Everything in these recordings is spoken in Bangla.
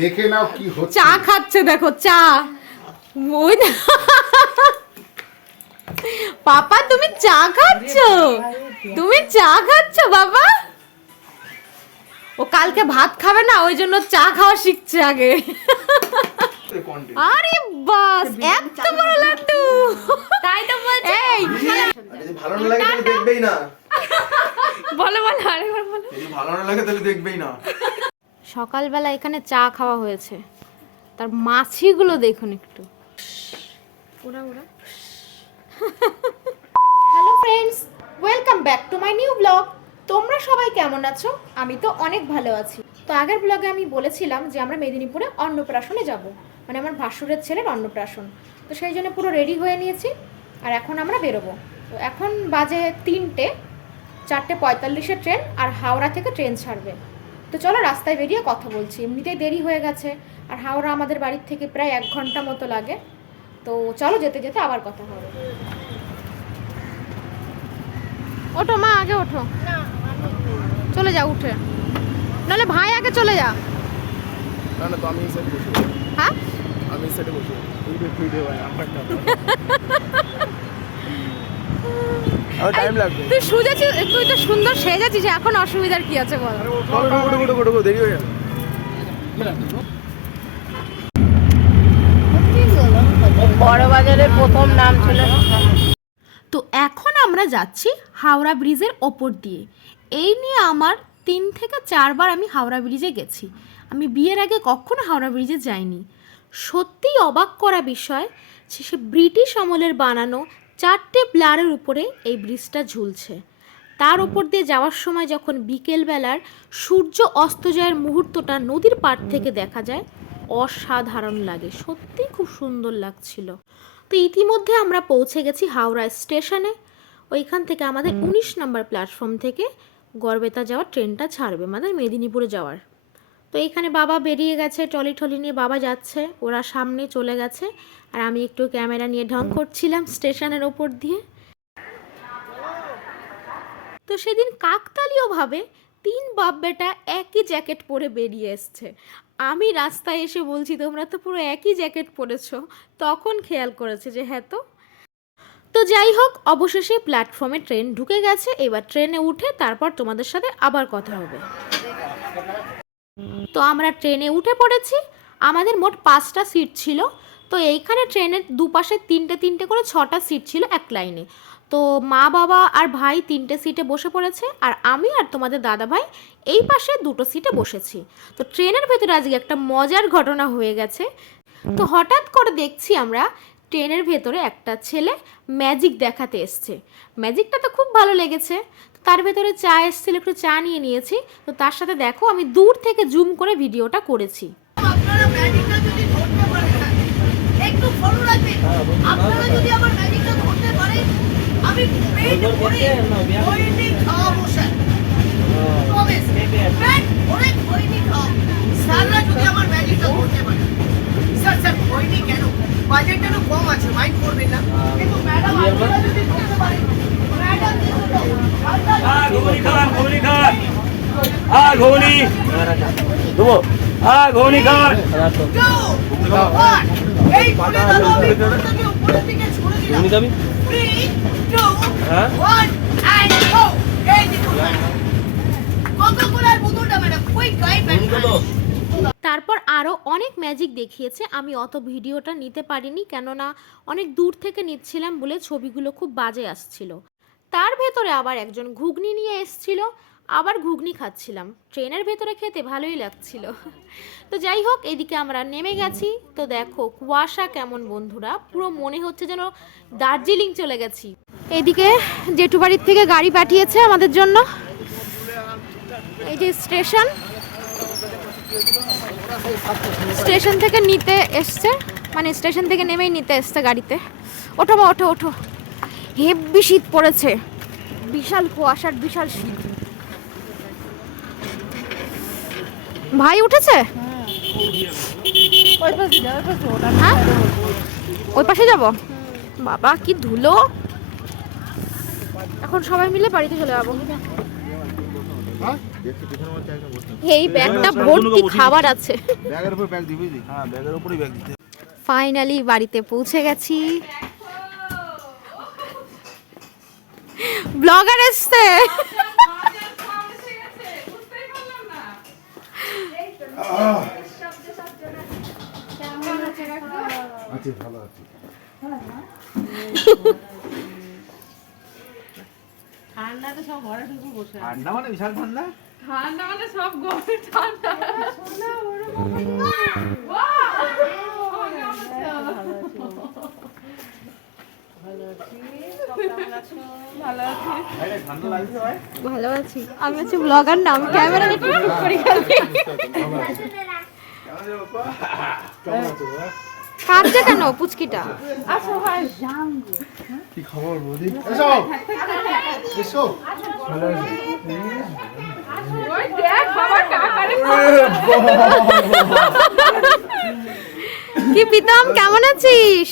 দেখে নাও কি হচ্ছে। চা খাচ্ছে দেখো চা। ওই পাপা তুমি চা খাচ্ছ? তুমি চা খাচ্ছ বাবা? ও কালকে ভাত খাবে না ওই জন্য চা খাওয়া শিখছে আগে। আরে বাস এত বড় লাড্ডু। তাই তো বলছি। এই। ভালো না লাগে তাহলে দেখবেই না। বলো বলো আরেকবার বলো। যদি ভালো না লাগে তাহলে দেখবেই না। সকালবেলা এখানে চা খাওয়া হয়েছে। তার মাছিগুলো দেখুন একটু। ওরা ওরা। Hello friends welcome back to my new blog তোমরা সবাই কেমন আছো? আমি তো অনেক ভালো আছি। তো আগের ব্লগে আমি বলেছিলাম যে আমরা মেদিনীপুরে অন্নপ্রাশনে যাব। মানে আমার ভাসুরের ছেলের অন্নপ্রাশন। তো সেই জন্য পুরো রেডি হয়ে নিয়েছি আর এখন আমরা বেরোবো। তো এখন বাজে তিনটে চারটে পঁয়তাল্লিশের ট্রেন আর হাওড়া থেকে ট্রেন ছাড়বে। তো চলো রাস্তায় বেরিয়ে কথা বলছি। এমনিতেই দেরি হয়ে গেছে। আর হাওড়া আমাদের বাড়ির থেকে প্রায় এক ঘণ্টা মতো লাগে। তো চলো যেতে যেতে আবার কথা হবে। ওঠো মা আগে ওঠো। চলে যা উঠে। নাহলে ভাই আগে চলে যা। না না তো আমি এই বসে হ্যাঁ? আমি বসে ভিডিও ভিডিও আমারটা আর টাইম লাগবে। তুই সুজেছিস তুই তো সুন্দর সেজেছিস এখন অসুবিধার কি আছে বল? দেরি হয়ে যাবে বড় বাজারের প্রথম নাম ছিল তো এখন আমরা যাচ্ছি হাওড়া ব্রিজের ওপর দিয়ে। এই নিয়ে আমার তিন থেকে চারবার আমি হাওড়া ব্রিজে গেছি। আমি বিয়ের আগে কখনো হাওড়া ব্রিজে যাইনি। সত্যিই অবাক করা বিষয় যে সে ব্রিটিশ আমলের বানানো চারটে প্লারের উপরে এই ব্রিজটা ঝুলছে। তার উপর দিয়ে যাওয়ার সময় যখন বিকেলবেলার সূর্য অস্ত মুহূর্তটা নদীর পাড় থেকে দেখা যায়, অসাধারণ লাগে। সত্যিই খুব সুন্দর লাগছিল। তো ইতিমধ্যে আমরা পৌঁছে গেছি হাওড়া স্টেশনে। ওইখান থেকে আমাদের উনিশ নম্বর প্ল্যাটফর্ম থেকে গড়বেতা যাওয়ার ট্রেনটা ছাড়বে, আমাদের মেদিনীপুরে যাওয়ার। তো এখানে বাবা বেরিয়ে গেছে টলি টলি নিয়ে বাবা যাচ্ছে, ওরা সামনে চলে গেছে, আর আমি একটু ক্যামেরা নিয়ে ঢং করছিলাম স্টেশনের ওপর দিয়ে। তো সেদিন কাকতালীয়ভাবে তিন বাপ বেটা একই জ্যাকেট পরে বেরিয়ে এসছে। আমি রাস্তায় এসে বলছি, তোমরা তো পুরো একই জ্যাকেট পরেছো। তখন খেয়াল করেছে যে হ্যাঁ তো। তো যাই হোক, অবশেষে প্ল্যাটফর্মে ট্রেন ঢুকে গেছে, এবার ট্রেনে উঠে তারপর তোমাদের সাথে আবার কথা হবে। তো আমরা ট্রেনে উঠে পড়েছি। আমাদের মোট পাঁচটা সিট ছিল। তো এইখানে ট্রেনের দুপাশে তিনটে তিনটে করে ছটা সিট ছিল এক লাইনে। তো মা, বাবা আর ভাই তিনটে সিটে বসে পড়েছে আর আমি আর তোমাদের দাদা ভাই এই পাশে দুটো সিটে বসেছি। তো ট্রেনের ভেতরে আজকে একটা মজার ঘটনা হয়ে গেছে। তো হঠাৎ করে দেখছি আমরা ট্রেনের ভেতরে একটা ছেলে ম্যাজিক দেখাতে এসছে। ম্যাজিকটা তো খুব ভালো লেগেছে। তার ভেতরে চা এসেছিল একটু চা নিয়ে নিয়েছি। তো তার সাথে দেখো আমি দূর থেকে জুম করে ভিডিওটা করেছি। আপনারা যদি ধরতে পারেন একটু ফলো রাখবেন। আপনারা যদি আমার ম্যাজিকটা ধরতে পারেন আমি পেট ভরে খৈনি খাওয়াবো স্যার। প্রমিস পেট ভরে খৈনি খাওয়াবো। স্যাররা যদি আমার ম্যাজিকটা ধরতে পারে। স্যার স্যার খৈনি কেন? বাজেটটা কম আছে মাইন্ড করবেন না। কিন্তু ম্যাডাম আপনারা যদি ধরতে পারেন ম্যাডাম ওই গায়ে তারপর আরও অনেক ম্যাজিক দেখিয়েছে। আমি অত ভিডিওটা নিতে পারিনি, কেননা অনেক দূর থেকে নিচ্ছিলাম বলে ছবিগুলো খুব বাজে আসছিল। তার ভেতরে আবার একজন ঘুগনি নিয়ে এসছিল, আবার ঘুগনি খাচ্ছিলাম। ট্রেনের ভেতরে খেতে ভালোই লাগছিল। তো যাই হোক, এদিকে আমরা নেমে গেছি। তো দেখো, কুয়াশা কেমন বন্ধুরা। পুরো মনে হচ্ছে যেন দার্জিলিং চলে গেছি। এদিকে জেঠু বাড়ির থেকে গাড়ি পাঠিয়েছে আমাদের জন্য। এই যে স্টেশন। স্টেশন থেকে নিতে এসছে। মানে স্টেশন থেকে নেমেই নিতে এসছে গাড়িতে। ওঠো মা, ওঠো ওঠো। হেব্বি শীত পড়েছে। বিশাল কুয়াশার বিশাল শীত। ভাই উঠেছে? হ্যাঁ? ওই পাশে যাব? বাবা কি ধুলো। এখন সবাই মিলে বাড়িতে চলে যাব। হ্যাঁ? এই ব্যাগটা ভর্তি খাবার আছে। ব্যাগের উপর ব্যাগ দিবি? দি হ্যাঁ ব্যাগের উপরেই ব্যাগ দিতে। ফাইনালি বাড়িতে পৌঁছে গেছি। ব্লগার এসছে। আছে ভালো আছে। ঠান্ডা মানে বিশাল ঠান্ডা? ঠান্ডা লাগছে ভালো আছি। আমি হচ্ছে ব্লগার না আমি ক্যামেরা নিয়ে টুক করে কাঁদছে কেন পুচকিটা? কি খবর বৌদি? এসো। এসো। কি প্রীতম কেমন আছিস?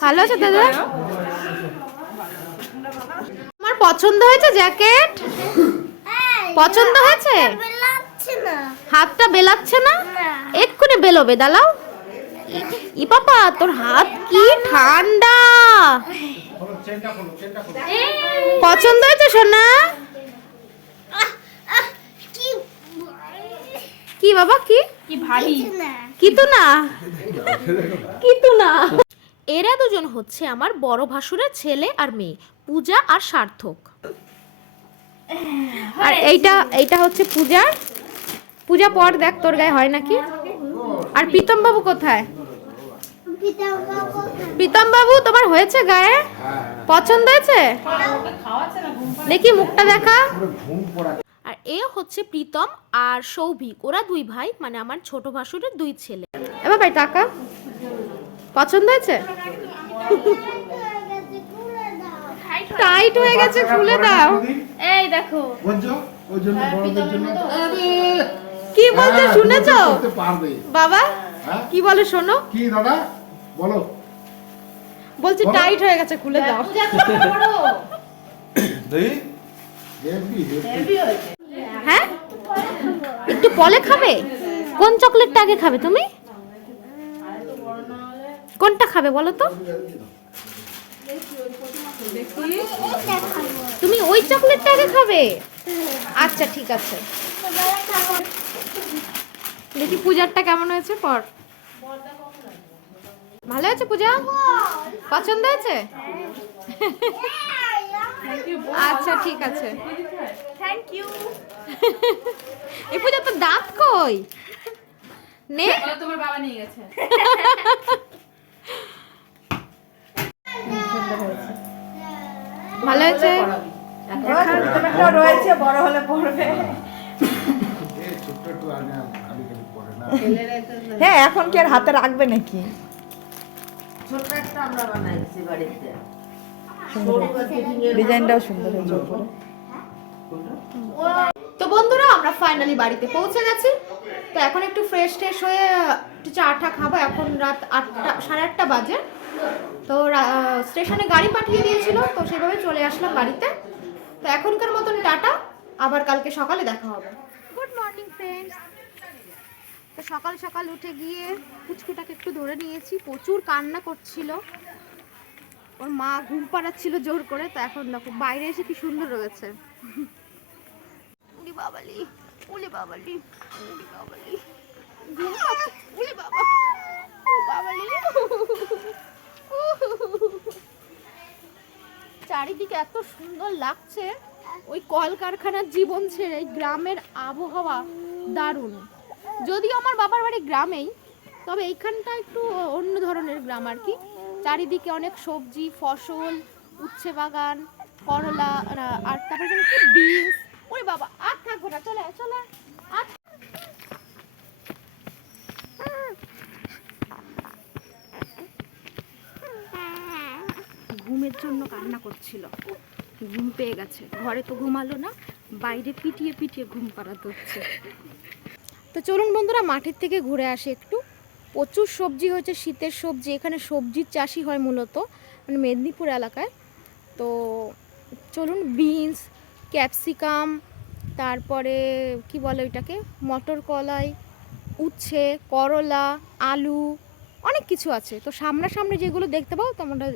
ভালো আছে দাদা? আমার পছন্দ হয়েছে জ্যাকেট? পছন্দ হয়েছে? হাতটা বেলাচ্ছে না। এক্ষুনি বেলোবে দালাও ই পাপা তোর হাত কি ঠান্ডা। পছন্দ হয়েছে সোনা? কি বাবা কি? কি ভারী। কিতু না কিতু না এরা দুজন হচ্ছে আমার বড় ভাসুরের ছেলে আর মেয়ে পূজা আর সার্থক। আর এইটা এইটা হচ্ছে পূজার। পূজা পর দেখ তোর গায়ে হয় নাকি? আর প্রীতম বাবু কোথায়? প্রীতম বাবু তোমার হয়েছে গায়ে? পছন্দ হয়েছে? দেখি মুখটা দেখা। আর এ হচ্ছে প্রীতম আর সৌভিক। ওরা দুই ভাই মানে আমার ছোট ভাসুরের দুই ছেলে। এবার ভাই টাকা। পছন্দ হয়েছে? টাইট হয়ে গেছে খুলে দাও। এই দেখো। আরে! কি বলতে হ্যাঁ, শুনেছো? বাবা হ্যাঁ? কি বলে শোনো। কি দাদা? বলো। বলছি টাইট হয়ে গেছে খুলে দাও। হ্যাঁ? একটু পলে খাবে? কোন চকলেটটা আগে খাবে তুমি? কোনটা খাবে বলো তো? তুমি ওই চকলেটটা আগে খাবে? আচ্ছা ঠিক আছে। দেখি পূজারটা কেমন হয়েছে পর। ভালো হয়েছে পূজা? পছন্দ হয়েছে? আচ্ছা ঠিক আছে। থ্যাংক ইউ এই পূজা তো দাঁত কই? নে। তোমার বাবা নিয়ে গেছে। ভালো হয়েছে? রয়েছে বড় হলে পড়বে। ছোট্ট হ্যাঁ এখন কি আর হাতে রাখবে নাকি? ডিজাইনটাও সুন্দর হয়েছে তো বন্ধুরা আমরা ফাইনালি বাড়িতে পৌঁছে গেছি। তো এখন একটু ফ্রেশ ট্রেশ হয়ে, একটু টা খাব। এখন রাত আটটা, সাড়ে আটটা বাজে। তো স্টেশনে গাড়ি পাঠিয়ে দিয়েছিল, তো সেভাবে চলে আসলাম বাড়িতে। তো এখনকার মতন টাটা, আবার কালকে সকালে দেখা হবে। গুড মর্নিং ফ্রেন্ডস তো সকাল সকাল উঠে গিয়ে পুচকুটাকে একটু ধরে নিয়েছি। প্রচুর কান্না করছিল। ওর মা ঘুম পাড়াচ্ছিল জোর করে, তো এখন দেখো, বাইরে এসে কি সুন্দর রয়েছে। উলি বাবালি উলি বাবালি। চারিদিকে এত সুন্দর লাগছে। ওই কলকারখানার জীবন ছেড়ে গ্রামের আবহাওয়া দারুণ। যদিও আমার বাবার বাড়ি গ্রামেই, তবে এইখানটা একটু অন্য ধরনের গ্রাম আর কি। চারিদিকে অনেক সবজি, ফসল, উচ্ছে বাগান, করলা, আর- তারপরে বিনস ওরে বাবা, আর থাকব না, চলে চলে আর ঘুমের জন্য কান্না করছিল। ঘুম পেয়ে গেছে। ঘরে তো ঘুমালো না, বাইরে পিটিয়ে পিটিয়ে ঘুম পাড়াতে হচ্ছে। তো চলুন বন্ধুরা, মাঠের থেকে ঘুরে আসি একটু। প্রচুর সবজি হয়েছে, শীতের সবজি। এখানে সবজির চাষই হয় মূলত মানে মেদিনীপুর এলাকায়। তো চলুন, বিনস, ক্যাপসিকাম, তারপরে কি বলে ওইটাকে? মটর কলাই, উচ্ছে, করলা, আলু, অনেক কিছু আছে। তো সামনাসামনি যেগুলো দেখতে পাও তোমরা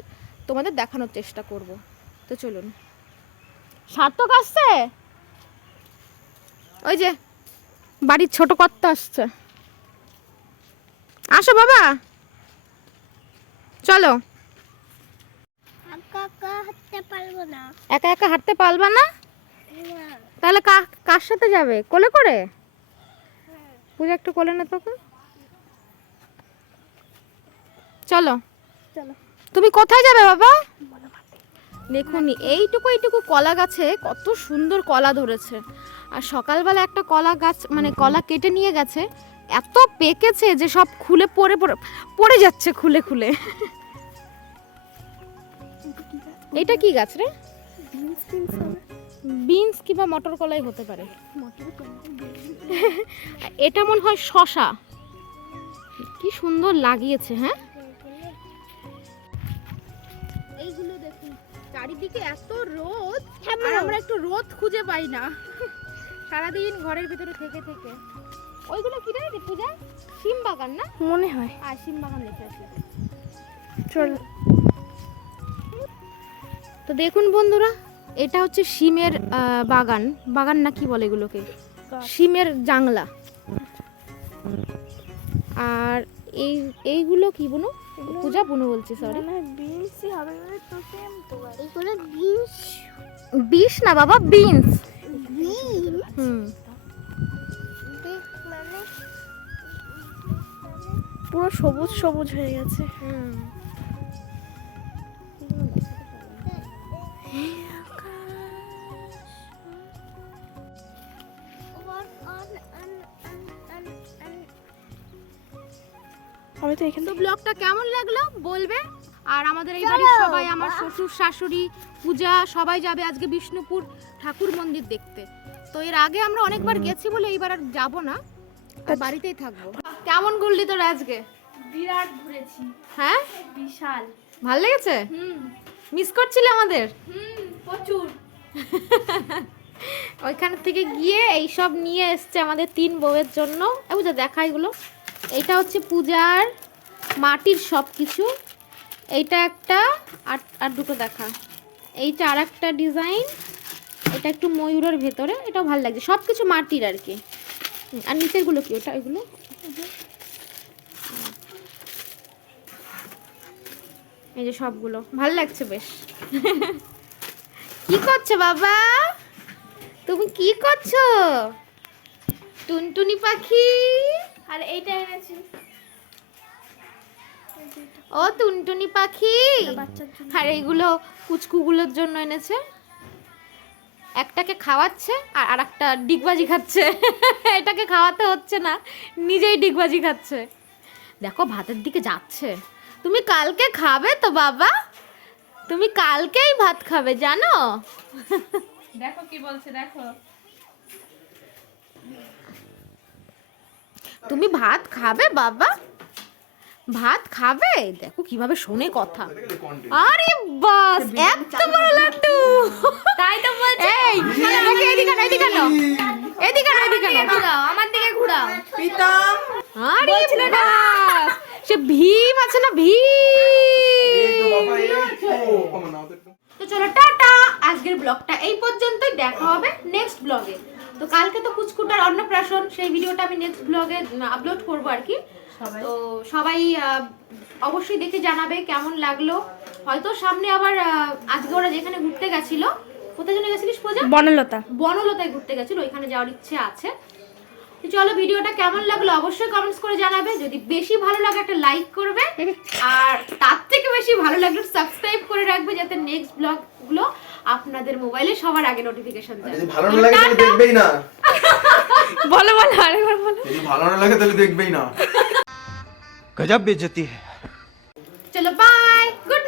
তোমাদের দেখানোর চেষ্টা করব। তো চলুন। সার্থক আসছে? ওই যে বাড়ির ছোট কর্তা আসছে। আসো বাবা। চলো। একা হাঁটতে পারব না। একা একা হাঁটতে পারবা না? তাহলে কার সাথে যাবে? কোলে করে? পূজা একটু কোলে না তোকে। চলো। চলো। তুমি কোথায় যাবে বাবা? দেখুন, এইটুকু এইটুকু কলা গাছে কত সুন্দর কলা ধরেছে। আর সকালবেলা একটা কলা গাছ মানে কলা কেটে নিয়ে গেছে, এত পেকেছে যে সব খুলে পড়ে পড়ে পড়ে যাচ্ছে খুলে খুলে। এটা কি গাছ রে? বিনস কিংবা মটর কলাই হতে পারে। এটা মনে হয় শশা। কি সুন্দর লাগিয়েছে হ্যাঁ? চারিদিকে এত রোদ আর আমরা একটু রোদ খুঁজে পাই না। সারাদিন ঘরের ভিতরে থেকে থেকে। ওইগুলো কি রে পূজা? শিম বাগান না? মনে হয়। আর শিম বাগান দেখে আসি চল। তো দেখুন বন্ধুরা এটা হচ্ছে আহ, বাগান। বাগান না কি বলে এগুলোকে? শিমের জাংলা। আর এই এইগুলো কি বুনু? পূজা বুনু বলছি সরি বিনসই হবে বলে তো সেম তো এগুলো বিনস? বিষ না বাবা বিনস। হুম। মানে? পুরো সবুজ সবুজ হয়ে গেছে। হুম। আমি তো এখানে তো ব্লগটা কেমন লাগল বলবে? আর আমাদের এই বাড়ির সবাই আমার শ্বশুর শাশুড়ি পূজা সবাই যাবে আজকে বিষ্ণুপুর ঠাকুর মন্দির দেখতে। তো এর আগে আমরা অনেকবার গেছি বলে এইবার আর যাব না। বাড়িতেই থাকব। কেমন ঘুরলি তোর আজকে? বিরাট ঘুরেছি। হ্যাঁ? বিশাল। ভালো লেগেছে? হুম। মিস করছিলে আমাদের? হুম প্রচুর। ওইখান থেকে গিয়ে এইসব নিয়ে এসছে আমাদের তিন বউয়ের জন্য। পূজা দেখা এগুলো। এইটা হচ্ছে পূজার মাটির সব কিছু এইটা একটা আর আর দুটো দেখা। এইটা আর একটা ডিজাইন। এটা একটু ময়ূরের ভেতরে। এটাও ভালো লাগছে। সব কিছু মাটির আর কি। আর নিচেরগুলো কি? ওটা ওইগুলো এই যে সবগুলো। ভালো লাগছে বেশ। কি করছ বাবা? তুমি কি করছ? টুনটুনি পাখি? আর এইটা এনেছি। ও টুনটুনি পাখি। আর এইগুলো কুচকুগুলোর জন্য এনেছে। একটাকে খাওয়াচ্ছে আর আরেকটা ডিগবাজি খাচ্ছে। এটাকে খাওয়াতে হচ্ছে না নিজেই ডিগবাজি খাচ্ছে। দেখো ভাতের দিকে যাচ্ছে। তুমি কালকে খাবে তো বাবা? তুমি কালকেই ভাত খাবে জানো? দেখো কি বলছে দেখো। তুমি ভাত খাবে বাবা? ভাত খাবে? দেখো কীভাবে শোনে কথা। আরে বাস এত বড় লাড্ডু। তাই তো বলছি। এই এদিকে না এদিকে না এদিকে না এদিকে না ঘুরাও আমার দিকে ঘুরাও। প্রীতম। আরে বাস সে ভীম আছে না ভীম। তো চলো টাটা। আজকের ব্লগটা এই পর্যন্তই। দেখা হবে নেক্সট ব্লগে। তো কালকে তো কুচকুটার অন্নপ্রাশন সেই ভিডিওটা আমি নেক্সট ব্লগে আপলোড করব আর কি। তো সবাই অবশ্যই দেখে জানাবে কেমন লাগল। হয়তো সামনে আবার আজকে ওরা যেখানে ঘুরতে গেছিল কোথায় জন্য গেছিলিস পূজা? বনলতা। বনলতায় ঘুরতে গেছিল ওইখানে যাওয়ার ইচ্ছে আছে। তো চলো ভিডিওটা কেমন লাগল অবশ্যই কমেন্টস করে জানাবে। যদি বেশি ভালো লাগে একটা লাইক করবে আর তার থেকে বেশি ভালো লাগলে সাবস্ক্রাইব করে রাখবে যাতে নেক্সট ব্লগগুলো আপনাদের মোবাইলে সবার আগে নোটিফিকেশন যাবে যদি ভালো না লাগে তাহলে দেখবেই না। বলো বলো আরেকবার বলো। যদি ভালো না লাগে তাহলে দেখবেই না। গজব বেজতি। হ্যায় চলো বাই গুড